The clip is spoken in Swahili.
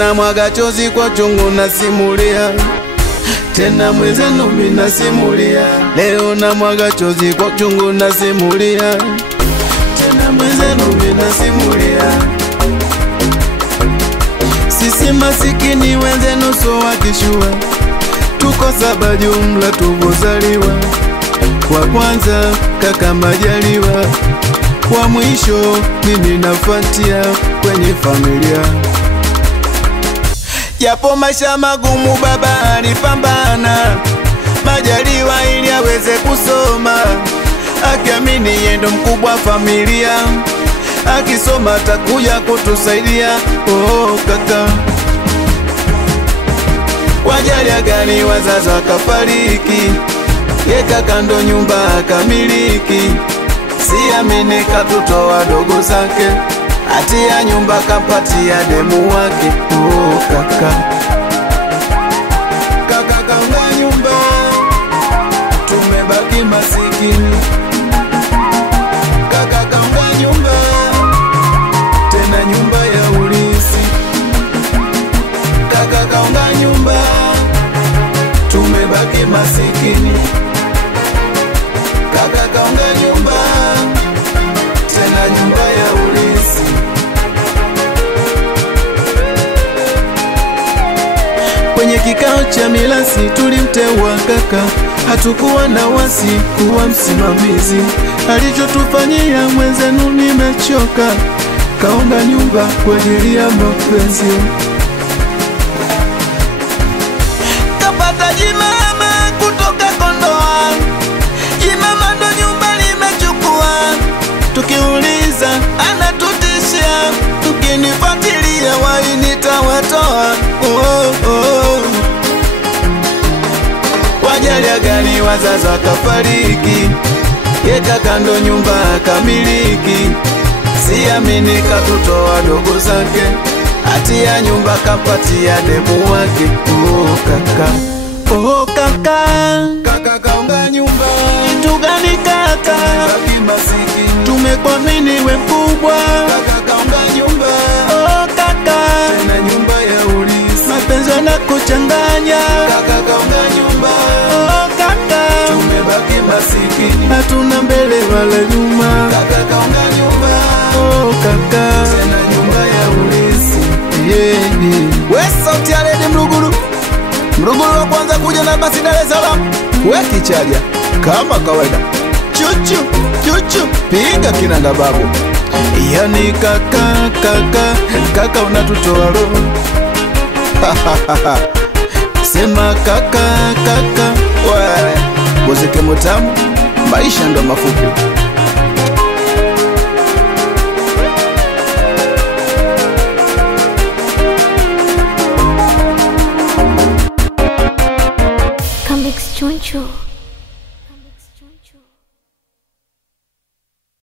na mwaga chozi kwa chungu nasimulia, tena mwenzenu mimi nasimulia. Leo na mwaga chozi kwa chungu nasimulia, tena mwenzenu mimi nasimulia. Sisi masikini wenzenu so wakishua, tuko saba jumla tuvozaliwa. Wa kwanza kaka Majaliwa, wa mwisho mimi nafuatia kwenye familia. Japo maisha magumu baba alipambana, Majaliwa ili aweze kusoma, akiamini yeye ndo mkubwa familia, akisoma atakuja kutusaidia. Oh kaka, wajalia gani wazazi wakafariki, ye kaka ndo nyumba akamiliki. Siamini katutoa wadogo zake, atia nyumba kampatia demu wake. Oh kaka, kaka kaunga nyumba, tumebaki masikini. Kaka kaunga nyumba, tena nyumba ya ulisi. Kaka kaunga nyumba, tumebaki masikini. Kaka kaunga nyumba, tena nyumba ya ulisi. Kwenye kikao cha milasi tulimteua kaka, hatukuwa na wasi kuwa msimamizi. Alichotufanyia mwenzenu nimechoka, kaunga nyumba kwa ajili ya mapenzi. Kapata jimama kutoka Kondoa, jimama ndo nyumba limechukua. Tukiuliza anatutishia, tukinifuatilia wainitawatoa. Oh, oh. Wajalia gani wazazi wakafariki, ye kaka ndo nyumba akamiliki. Siamini katutoa wadogo zake, atia nyumba kampatia demu wake. Oh kaka, oh kaka, kaka kaunga nyumba. Kitu gani kaka, tumebaki masikini. Tumekuamini we mkubwa, kaka kaunga nyumba. Oh kaka, tena nyumba ya ulisi. Mapenzi yanakuchanganya, kaka kaunga nyumba. Oh kaka, tumebaki masikini, hatuna mbele wala nyuma. Kaka kaunga nyumba. Oh kaka, tena nyumba ya ulisi. We sauti ya Lady Mruguru, Mruguru wa kwanza kuja na basi Dar es Salaam. We kichaja kama kawaida, chuchu chuchu piga kinanga babu. Yani kaka kaka kaka unatutoa roho. Sema kaka kaka, we muziki mutamu, maisha ndo mafupi.